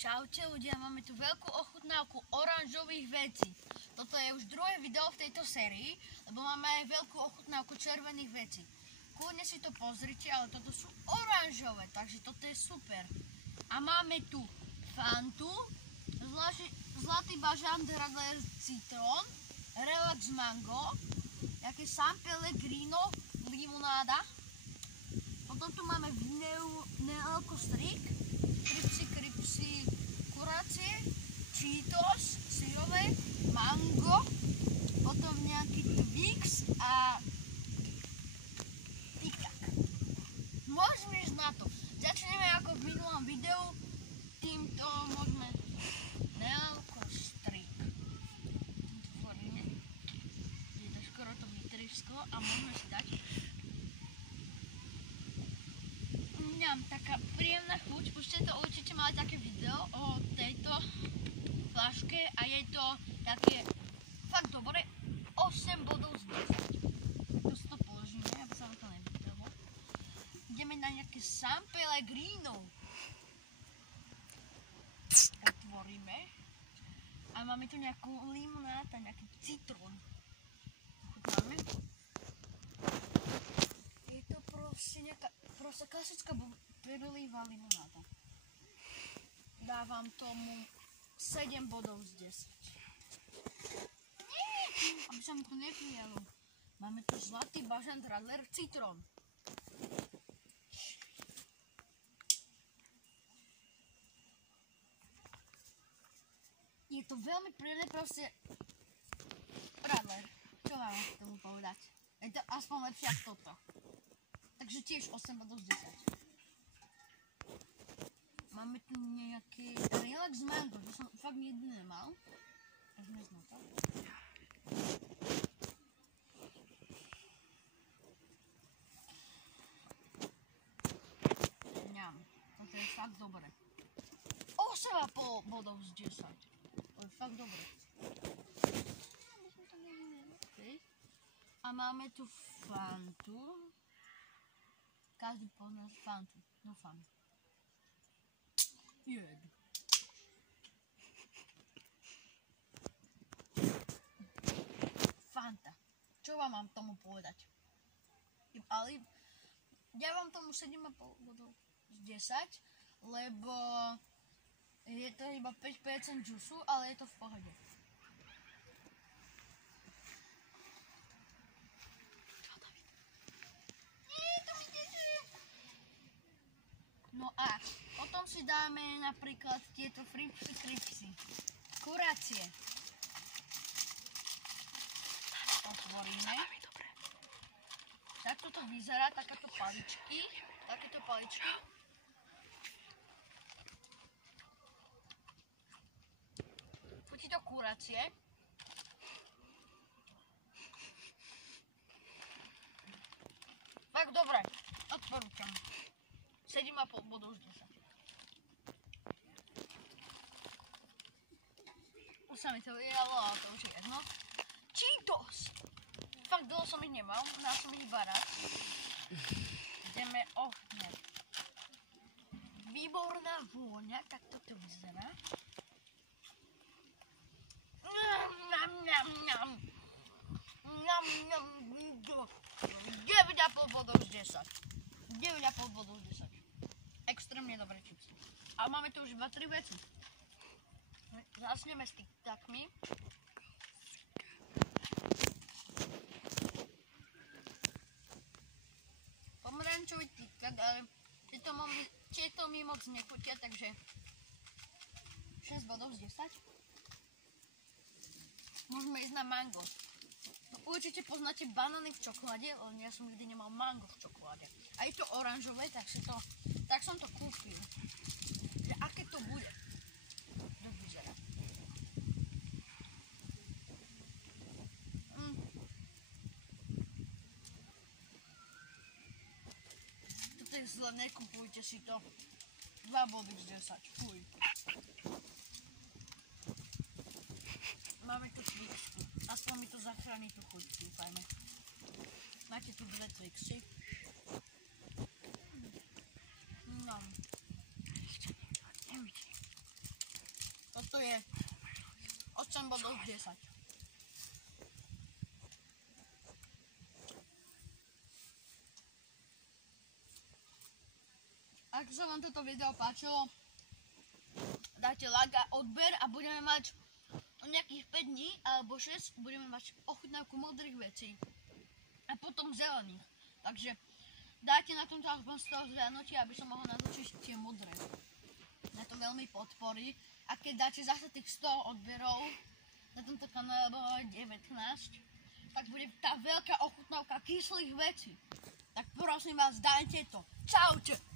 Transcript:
Čaute ľudia, máme tu veľkú ochutnávku oranžových vecí. Toto je už druhé video v tejto sérii, lebo máme aj veľkú ochutnávku červených vecí. Kľudne si to pozrite, ale toto sú oranžové, takže toto je super. A máme tu Fantu, Zlatý bažant Radler citrón, Relax mango, jaké San Pellegrino limonáda. Potom tu máme Nealko strik, Kripsy kurácie, Cheetos, syrové, mango, potom nejaký Twix a Tic-Tac. Môžeme ísť na to. Začneme ako v minulom videu, týmto môžeme Nealko strik. Otvoríme. Je to skoro to vytrisklo a môžeme si dať. Taká príjemná chuť, už ste to určite mali také video o tejto fľaške a je to také fakt dobre, 8 bodov z 10. To si to položíme, aby sa vám to nevytrhlo. Ideme na nejaké San Pellegrino. Otvoríme. A máme tu nejakú limonádu, nejaký citrón. Chutnáme. Je to proste nejaká klasická berlivá limonáda. Dávam tomu 7 bodov z 10. Aby sa mi to neprijalo. Máme tu Zlatý bažant Radler citrón. Je to veľmi príjemné, proste Radler. Čo mám k tomu povedať? Je to aspoň lepšie ako toto. Takže tiež 8 bodov z 10. Máme tu nejaké Relax mango, to som fakt nikdy nemal. Tak neznám to. Ňam, toto je fakt dobré. 8,5 bodov z 10. To je fakt dobré. Okay. A máme tu Fantu. Každý pozná Fantu, dúfam. Jed. Fanta. Čo vám mám tomu povedať? Ale ja vám tomu 7,5 bodov z 10, lebo je to iba 5% džusu, ale je to v pohode. No a potom si dáme napríklad tieto Kripsy kurácie. Otvoríme. Takto to vyzerá, takéto paličky. Chutí to kurácie. Fakt dobre, odporúčam. 7,5 bodov z 10. Už sa mi to vydalo, ale to už je jedno. Cheetos! Fakt dlho som ich nemal, dal som ich iba raz. Ideme ohňať. Výborná vôňa, tak toto vyzerá. 9,5 bodov z 10. 9,5 bodov z 10. Extrémne dobré čipsy. A máme tu už iba 3 veci. Zasneme s Tic-Tacmi. Pomerančový Tic-Tac, ale tieto mi moc nechutia, takže 6 bodov z 10. Môžeme ísť na mango. Určite poznáte banány v čokoláde, ale ja som nikdy nemal mango v čokoláde. A je to oranžové, tak som to kúpil. Že aké to bude? Jak vyzerá? Toto je zle, nekupujte si to. 2 body z 10. Fuj. Máme tu Twixky. Aspoň mi to zachráni tú chuť, dúfajme. Máte tu 2 Twixy. No. Ešte nevidím. je 8 bodov z 10. Ak sa vám toto video páčilo, dajte like a odber a budeme mať o nejakých 5 dní alebo 6 budeme mať ochutnávku modrých vecí a potom zelených. Takže dajte na tomto aspoň z toho zhrnutia, aby som mohol natočiť tie modré. Mňa to veľmi podporí. A keď dáte zase tých 100 odberov na tomto kanále 19, tak bude tá veľká ochutnávka kyslých vecí. Tak prosím vás, dajte to. Čaute!